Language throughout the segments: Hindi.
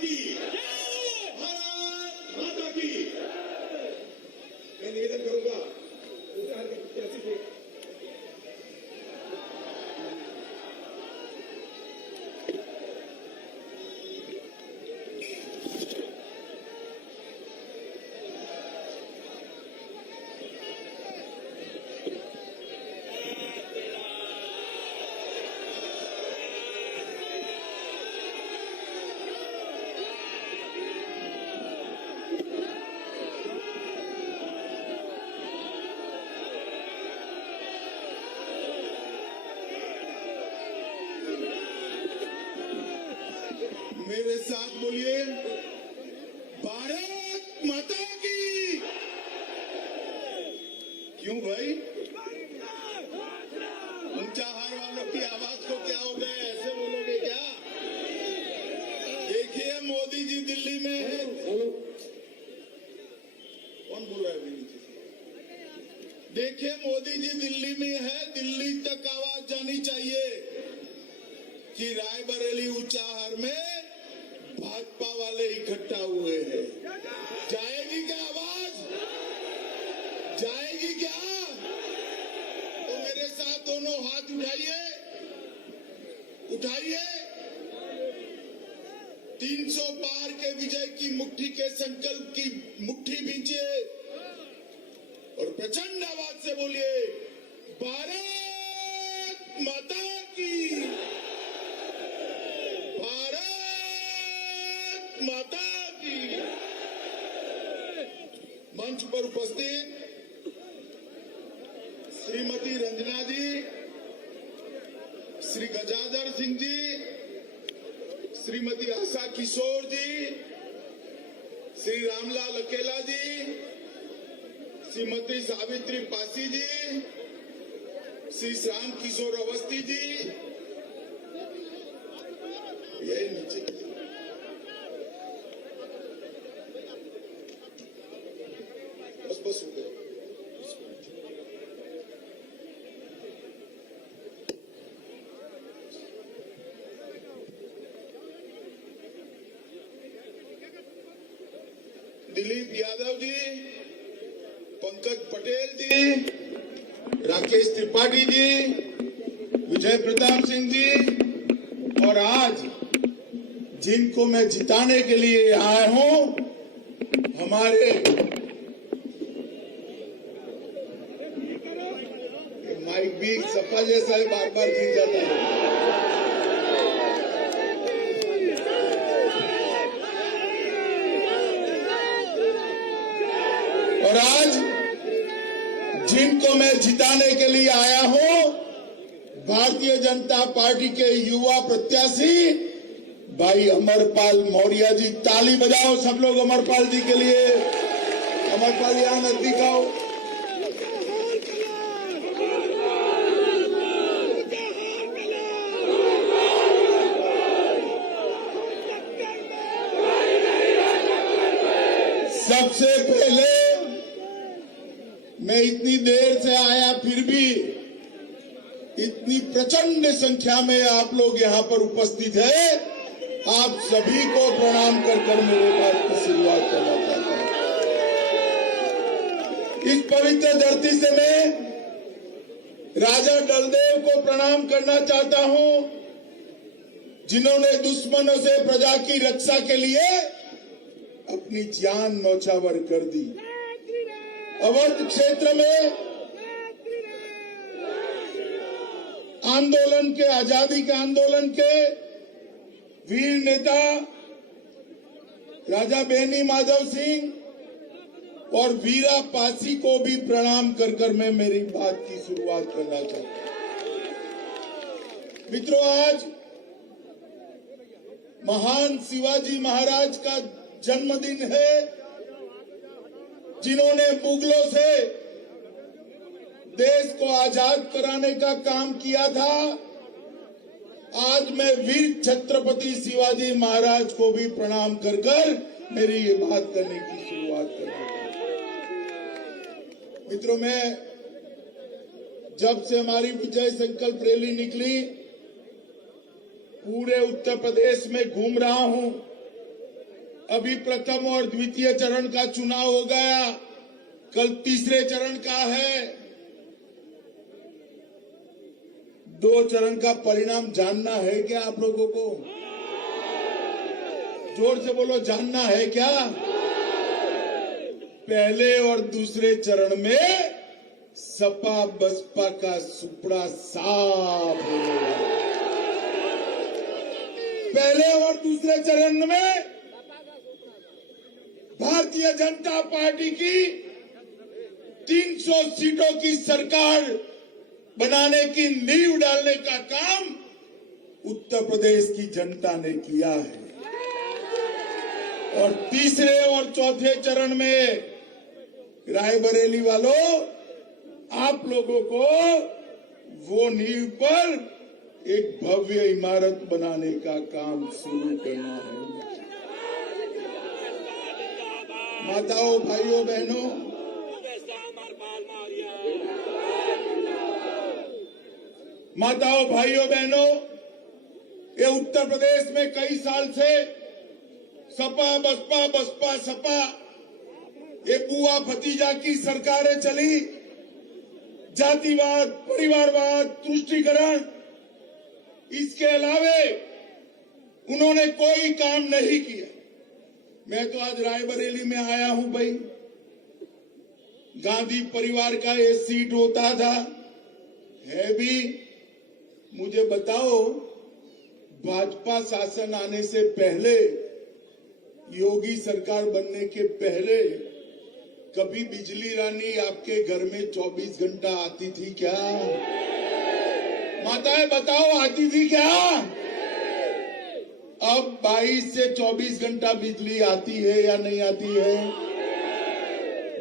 की, भारत माता की। मैं निवेदन करूंगा मेरे साथ बोलिए, भारत माता की। क्यों भाई, ऊंचाहार वालों की आवाज को क्या हो गया, ऐसे बोलोगे क्या? देखिए मोदी जी दिल्ली में है। कौन बोल रहा है अभी नीचे से? देखिए मोदी जी दिल्ली में है, दिल्ली तक आवाज जानी चाहिए कि रायबरेली ऊंचाहार में भाजपा वाले इकट्ठा हुए हैं। जाएगी क्या आवाज? जाएगी क्या? तो मेरे साथ दोनों हाथ उठाइए, उठाइए। 300 पार के विजय की मुट्ठी के संकल्प की मुट्ठी बींचिए और प्रचंड आवाज से बोलिए, भारत माता की, माता की। मंच पर उपस्थित श्रीमती रंजना जी, श्री गजाधर सिंह जी, श्रीमती आशा किशोर जी, श्री रामलाल अकेला जी, श्रीमती सावित्री पासी जी, श्री श्याम किशोर अवस्थी जी, यही नीचे बस हो गया। दिलीप यादव जी, पंकज पटेल जी, राकेश त्रिपाठी जी, विजय प्रताप सिंह जी, और आज जिनको मैं जिताने के लिए आया हूं, हमारे माइक भी सपा जैसा है, बार बार गिर जाता है। और आज जिनको मैं जिताने के लिए आया हूं, भारतीय जनता पार्टी के युवा प्रत्याशी भाई अमरपाल मौर्य जी। ताली बजाओ सब लोग अमरपाल जी के लिए। अमरपाल यहां नजदीक आओ। सबसे पहले मैं इतनी देर से आया, फिर भी इतनी प्रचंड संख्या में आप लोग यहां पर उपस्थित हैं। आप सभी को प्रणाम कर कर मेरे बात की शुरुआत करना चाहता हूं। इस पवित्र धरती से मैं राजा डलदेव को प्रणाम करना चाहता हूं, जिन्होंने दुश्मनों से प्रजा की रक्षा के लिए अपनी जान न्यौछावर कर दी। अवध क्षेत्र में आंदोलन के, आजादी के आंदोलन के वीर नेता राजा बेनी माधव सिंह और वीरा पासी को भी प्रणाम कर कर मैं मेरी बात की शुरुआत करना चाहता हूं। मित्रों, आज महान शिवाजी महाराज का जन्मदिन है, जिन्होंने मुगलों से देश को आजाद कराने का काम किया था। आज मैं वीर छत्रपति शिवाजी महाराज को भी प्रणाम कर कर मेरी ये बात करने की शुरुआत करना चाहता हूं। मित्रों, मैं जब से हमारी विजय संकल्प रैली निकली, पूरे उत्तर प्रदेश में घूम रहा हूं। अभी प्रथम और द्वितीय चरण का चुनाव हो गया, कल तीसरे चरण का है। 2 चरण का परिणाम जानना है क्या आप लोगों को? जोर से बोलो, जानना है क्या? पहले और दूसरे चरण में सपा बसपा का सुपड़ा साफ होने वाला है। पहले और दूसरे चरण में भारतीय जनता पार्टी की 300 सीटों की सरकार बनाने की नींव डालने का काम उत्तर प्रदेश की जनता ने किया है। और तीसरे और चौथे चरण में रायबरेली वालों, आप लोगों को वो नींव पर एक भव्य इमारत बनाने का काम शुरू करना है। माताओं, भाइयों, बहनों, ये उत्तर प्रदेश में कई साल से सपा बसपा बसपा सपा, ये बुआ भतीजा की सरकारें चली। जातिवाद, परिवारवाद, तुष्टीकरण, इसके अलावे उन्होंने कोई काम नहीं किया। मैं तो आज रायबरेली में आया हूं भाई। गांधी परिवार का ये सीट होता था, है भी। मुझे बताओ, भाजपा शासन आने से पहले, योगी सरकार बनने के पहले कभी बिजली रानी आपके घर में 24 घंटा आती थी क्या? माताएं बताओ, आती थी क्या? अब 22 से 24 घंटा बिजली आती है या नहीं आती है?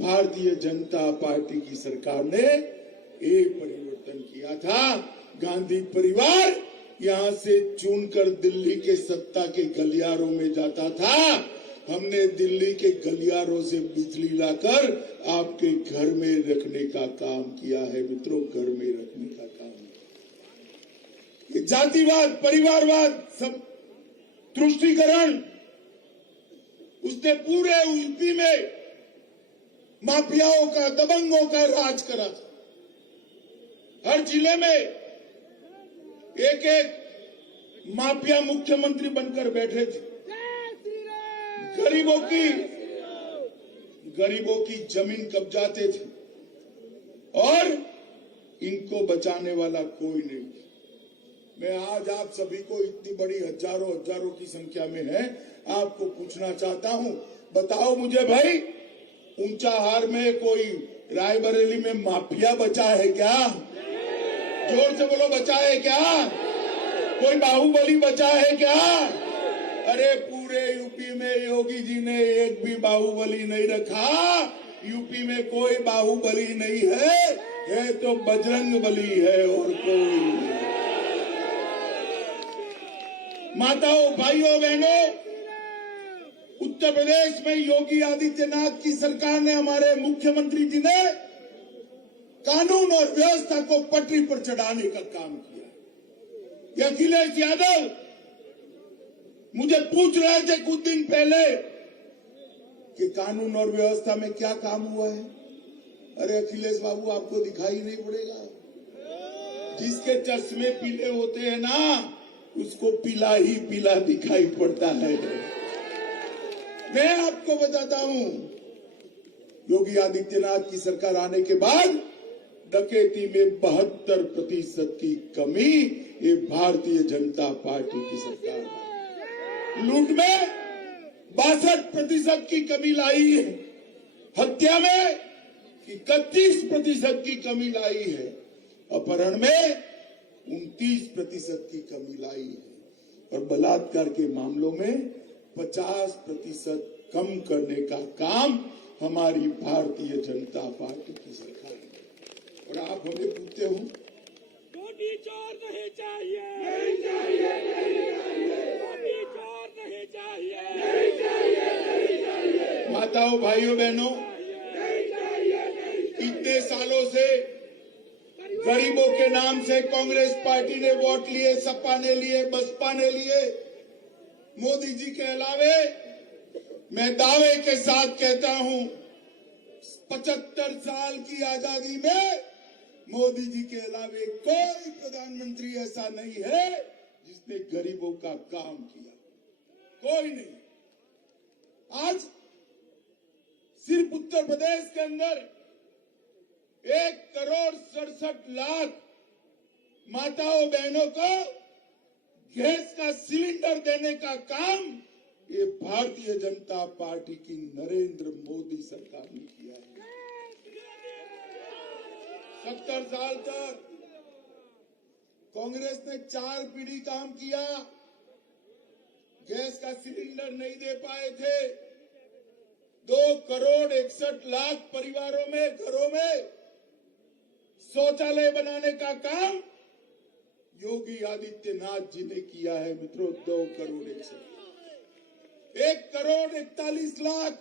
भारतीय जनता पार्टी की सरकार ने एक परिवर्तन किया था। गांधी परिवार यहां से चुनकर दिल्ली के सत्ता के गलियारों में जाता था। हमने दिल्ली के गलियारों से बिजली लाकर आपके घर में रखने का काम किया है मित्रों, घर में रखने का काम। ये जातिवाद, परिवारवाद, सब तुष्टीकरण, उसने पूरे यूपी में माफियाओं का, दबंगों का राज करा था। हर जिले में एक एक माफिया मुख्यमंत्री बनकर बैठे थे। गरीबों की जमीन कब्जाते थे और इनको बचाने वाला कोई नहीं। मैं आज आप सभी को, इतनी बड़ी हजारों की संख्या में है, आपको पूछना चाहता हूं, बताओ मुझे भाई, ऊंचाहार में कोई रायबरेली में माफिया बचा है क्या? जोर से बोलो, बचा है क्या? कोई बाहुबली बचा है क्या? अरे पूरे यूपी में योगी जी ने एक भी बाहुबली नहीं रखा। यूपी में कोई बाहुबली नहीं है तो बजरंग बली है और कोई नहीं। माताओं, भाइयों, बहनों, उत्तर प्रदेश में योगी आदित्यनाथ की सरकार ने, हमारे मुख्यमंत्री जी ने कानून और व्यवस्था को पटरी पर चढ़ाने का काम किया। ये अखिलेश यादव मुझे पूछ रहे थे कुछ दिन पहले कि कानून और व्यवस्था में क्या काम हुआ है। अरे अखिलेश बाबू, आपको दिखाई नहीं पड़ेगा? जिसके चश्मे पीले होते हैं ना, उसको पीला ही पीला दिखाई पड़ता है। मैं आपको बताता हूं, योगी आदित्यनाथ की सरकार आने के बाद डकैती में 72% की कमी ये भारतीय जनता पार्टी की सरकार है। लूट में 62% की कमी लाई है। हत्या में 31% की कमी लाई है। अपहरण में 29% की कमी लाई है। और बलात्कार के मामलों में 50% कम करने का काम हमारी भारतीय जनता पार्टी की सरकार है। और आप हमें पूछते हो, छोटी चोर नहीं चाहिए, नहीं चाहिए, नहीं चाहिए, छोटी चोर नहीं चाहिए, नहीं चाहिए, नहीं चाहिए, माताओं, भाइयों, बहनों, नहीं चाहिए, नहीं चाहिए। इतने सालों से गरीबों के नाम से कांग्रेस पार्टी ने वोट लिए, सपा ने लिए, बसपा ने लिए। मोदी जी के अलावे मैं दावे के साथ कहता हूं, 75 साल की आजादी में मोदी जी के अलावे कोई प्रधानमंत्री ऐसा नहीं है जिसने गरीबों का काम किया, कोई नहीं। आज सिर्फ उत्तर प्रदेश के अंदर 1,67,00,000 माताओं बहनों को गैस का सिलेंडर देने का काम ये भारतीय जनता पार्टी की नरेंद्र मोदी सरकार ने किया है। 70 साल तक कांग्रेस ने 4 पीढ़ी काम किया, गैस का सिलेंडर नहीं दे पाए थे। 2,61,00,000 परिवारों में, घरों में शौचालय बनाने का काम योगी आदित्यनाथ जी ने किया है मित्रों। 1,41,00,000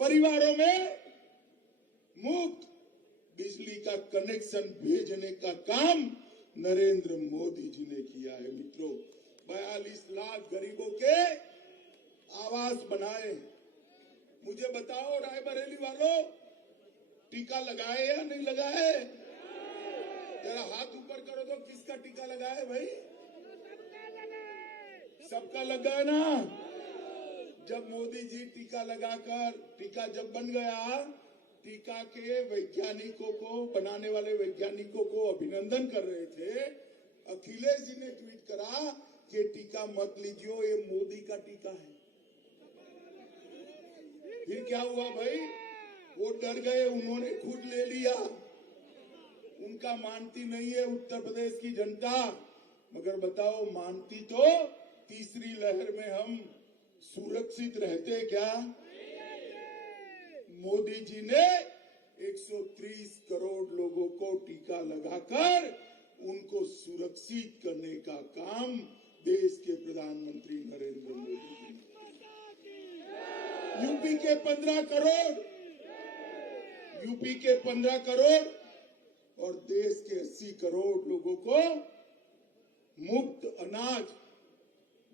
परिवारों में मुफ्त बिजली का कनेक्शन भेजने का काम नरेंद्र मोदी जी ने किया है मित्रों। 42 लाख गरीबों के आवास बनाए। मुझे बताओ रायबरेली वालों, टीका लगाए या नहीं लगाए? जरा हाथ ऊपर करो तो किसका टीका लगाए भाई? सबका लगा है ना। जब मोदी जी टीका लगाकर, टीका जब बन गया, टीका के वैज्ञानिकों को, बनाने वाले वैज्ञानिकों को अभिनंदन कर रहे थे। अखिलेश जी ने ट्वीट करा कि टीका मत लीजिए, ये मोदी का टीका है। फिर क्या हुआ भाई? वो डर गए, उन्होंने खुद ले लिया। उनका मानती नहीं है उत्तर प्रदेश की जनता, मगर बताओ मानती तो तीसरी लहर में हम सुरक्षित रहते क्या? मोदी जी ने 130 करोड़ लोगों को टीका लगाकर उनको सुरक्षित करने का काम देश के प्रधानमंत्री नरेंद्र मोदी जी ने। यूपी के 15 करोड़ और देश के 80 करोड़ लोगों को मुफ्त अनाज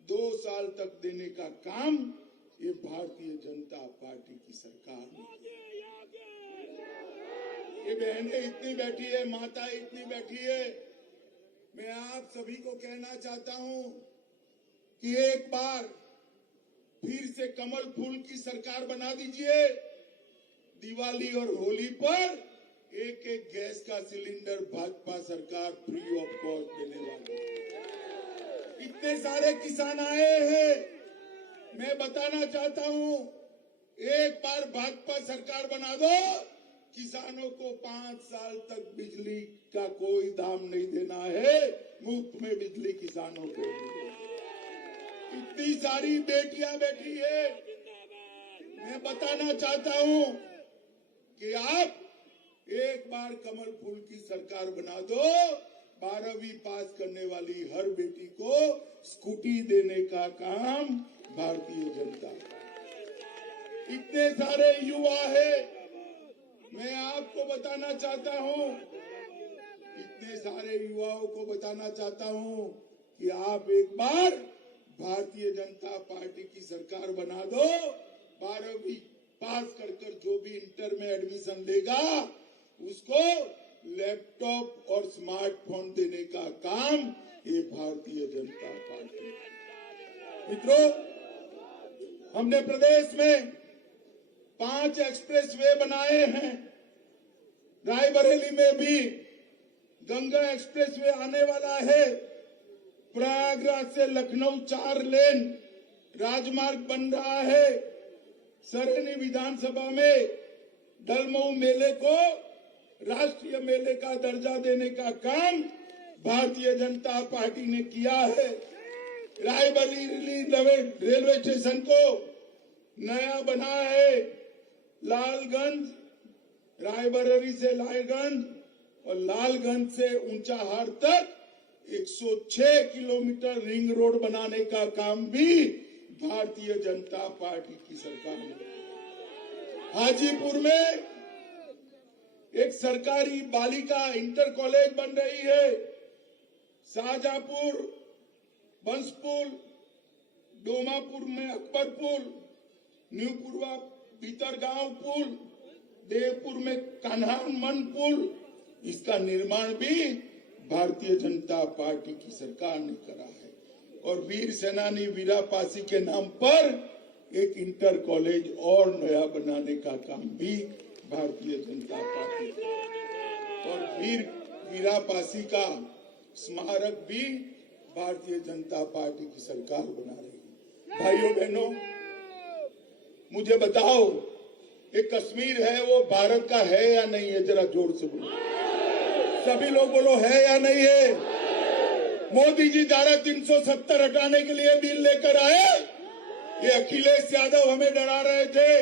2 साल तक देने का काम ये भारतीय जनता पार्टी की सरकार ने। ये बहनें इतनी बैठी है, माता इतनी बैठी है। मैं आप सभी को कहना चाहता हूं कि एक बार फिर से कमल फूल की सरकार बना दीजिए। दिवाली और होली पर एक गैस का सिलेंडर भाजपा सरकार फ्री ऑफ कॉस्ट देने वाली है। इतने सारे किसान आए हैं, मैं बताना चाहता हूं, एक बार भाजपा सरकार बना दो, किसानों को 5 साल तक बिजली का कोई दाम नहीं देना है, मुफ्त में बिजली किसानों को। इतनी सारी बेटियां बैठी है। मैं बताना चाहता हूं कि आप एक बार कमल फूल की सरकार बना दो, 12वीं पास करने वाली हर बेटी को स्कूटी देने का काम भारतीय जनता। इतने सारे युवा है, मैं आपको बताना चाहता हूं, इतने सारे युवाओं को बताना चाहता हूं कि आप एक बार भारतीय जनता पार्टी की सरकार बना दो। 12वीं पास कर जो भी इंटर में एडमिशन लेगा उसको लैपटॉप और स्मार्टफोन देने का काम ये भारतीय जनता पार्टी। मित्रों, हमने प्रदेश में 5 एक्सप्रेसवे बनाए हैं। रायबरेली में भी गंगा एक्सप्रेसवे आने वाला है। प्रयागराज से लखनऊ 4 लेन राजमार्ग बन रहा है। सरेनी विधानसभा में दलमऊ मेले को राष्ट्रीय मेले का दर्जा देने का काम भारतीय जनता पार्टी ने किया है। रायबरेली रेलवे स्टेशन को नया बना है। लालगंज, रायबरेली से लालगंज और लालगंज से ऊंचाहार तक 106 किलोमीटर रिंग रोड बनाने का काम भी भारतीय जनता पार्टी की सरकार ने। हाजीपुर में एक सरकारी बालिका इंटर कॉलेज बन रही है। शाहजहांपुर, बंसपुर, डोमापुर में अकबर पुल, न्यू पूर्वा भीतरगांव पुल, देवपुर में कान्हामन पुल, इसका निर्माण भी भारतीय जनता पार्टी की सरकार ने करा है। और वीर सेनानी वीरा पासी के नाम पर एक इंटर कॉलेज और नया बनाने का काम भी भारतीय जनता पार्टी और वीरा पासी का स्मारक भी भारतीय जनता पार्टी की सरकार बना रही है। भाइयों बहनों, मुझे बताओ, ये कश्मीर है वो भारत का है या नहीं है? जरा जोर से बोलो, सभी लोग बोलो, है या नहीं है? मोदी जी धारा 370 हटाने के लिए बिल लेकर आए। ये अखिलेश यादव हमें डरा रहे थे,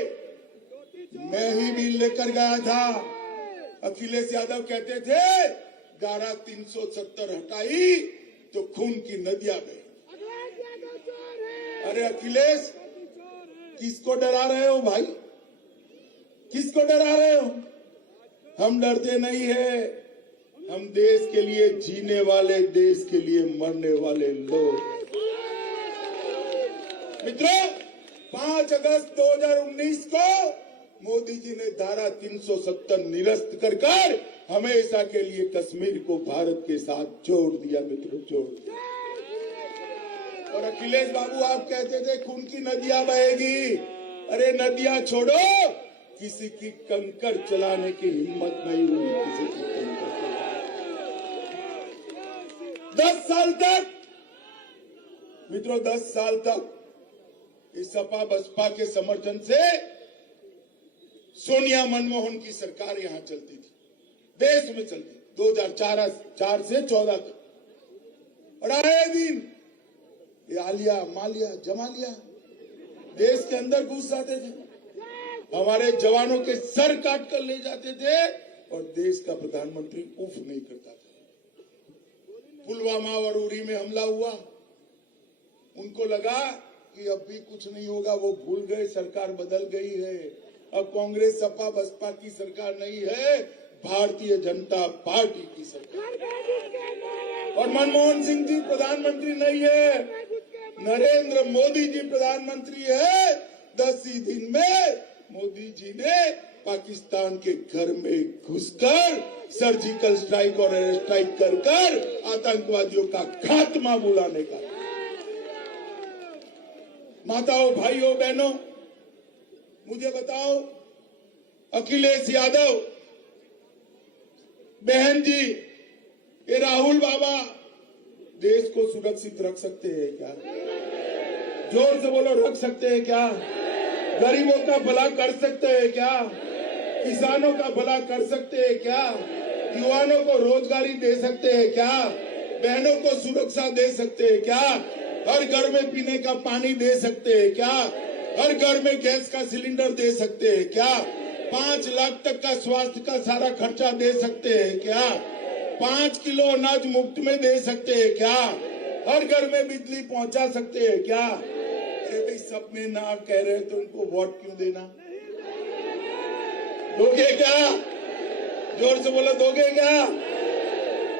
मैं ही बिल लेकर गया था। अखिलेश यादव कहते थे धारा 370 हटाई तो खून की नदियां बही। अरे अखिलेश, किसको डरा रहे हो भाई? किसको डरा रहे हो? हम डरते नहीं है, हम देश के लिए जीने वाले, देश के लिए मरने वाले लोग। मित्रों, 5 अगस्त 2019 को मोदी जी ने धारा 370 निरस्त कर हमेशा के लिए कश्मीर को भारत के साथ जोड़ दिया। मित्रों, जोड़ दिया। और अखिलेश बाबू, आप कहते थे खून की नदियां बहेगी। अरे नदियां छोड़ो, किसी की कंकर चलाने की हिम्मत नहीं हुई। किसी की कंकर 10 साल तक, मित्रों, 10 साल तक इस सपा बसपा के समर्थन से सोनिया मनमोहन की सरकार यहां चलती थी, देश में चलती, 2004 से 14 तक। और आए दिन ये आलिया मालिया जमालिया देश के अंदर घुस जाते थे, हमारे जवानों के सर काट कर ले जाते थे और देश का प्रधानमंत्री उफ नहीं करता था। पुलवामा और उरी में हमला हुआ, उनको लगा कि अब भी कुछ नहीं होगा, वो भूल गए, सरकार बदल गई है। अब कांग्रेस सपा बसपा की सरकार नहीं है, भारतीय जनता पार्टी की सरकार। और मनमोहन सिंह जी प्रधानमंत्री नहीं है, नरेंद्र मोदी जी प्रधानमंत्री है। 10 ही दिन में मोदी जी ने पाकिस्तान के घर में घुसकर सर्जिकल स्ट्राइक और एयर स्ट्राइक कर आतंकवादियों का खात्मा बुलाने का। माताओं, भाइयों, बहनों, मुझे बताओ, अखिलेश यादव, बहन जी, ये राहुल बाबा देश को सुरक्षित रख सकते हैं क्या? जोर से बोलो, रख सकते हैं क्या? गरीबों का भला कर सकते हैं क्या? किसानों का भला कर सकते हैं क्या? युवाओं को रोजगारी दे सकते हैं क्या? बहनों को सुरक्षा दे सकते हैं क्या? हर घर में पीने का पानी दे सकते हैं क्या? हर घर में गैस का सिलेंडर दे सकते हैं क्या? 5 लाख तक का स्वास्थ्य का सारा खर्चा दे सकते हैं क्या? 5 किलो अनाज मुफ्त में दे सकते हैं क्या? हर घर में बिजली पहुंचा सकते हैं क्या? अरे भाई, सब में ना कह रहे तो उनको वोट क्यों देना? दोगे क्या? जोर से बोलो, दोगे क्या?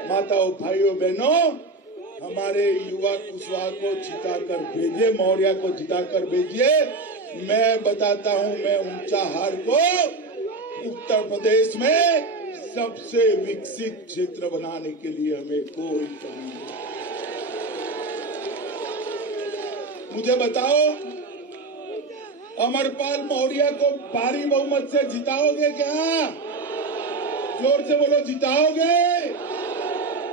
माताओं, भाइयों, बहनों, हमारे युवा कुशवाहा को जिताकर भेजिए, मौर्य को जिताकर भेजिए। मैं बताता हूं, मैं ऊंचाहार को उत्तर प्रदेश में सबसे विकसित क्षेत्र बनाने के लिए हमें कोई कमी नहीं। मुझे बताओ, अमरपाल मौर्य को भारी बहुमत से जिताओगे क्या? जोर से बोलो, जिताओगे?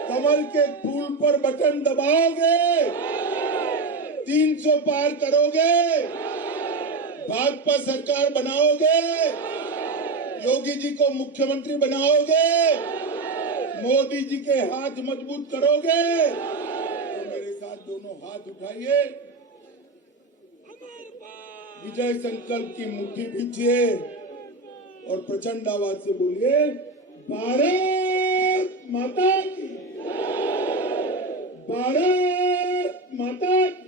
कमल के फूल पर बटन दबाओगे? 300 पार करोगे? भाजपा सरकार बनाओगे? योगी जी को मुख्यमंत्री बनाओगे? मोदी जी के हाथ मजबूत करोगे? तो मेरे साथ दोनों हाथ उठाइए, विजय संकल्प की मुट्ठी भींचिए और प्रचंड आवाज से बोलिए, भारत माता की, भारत माता की।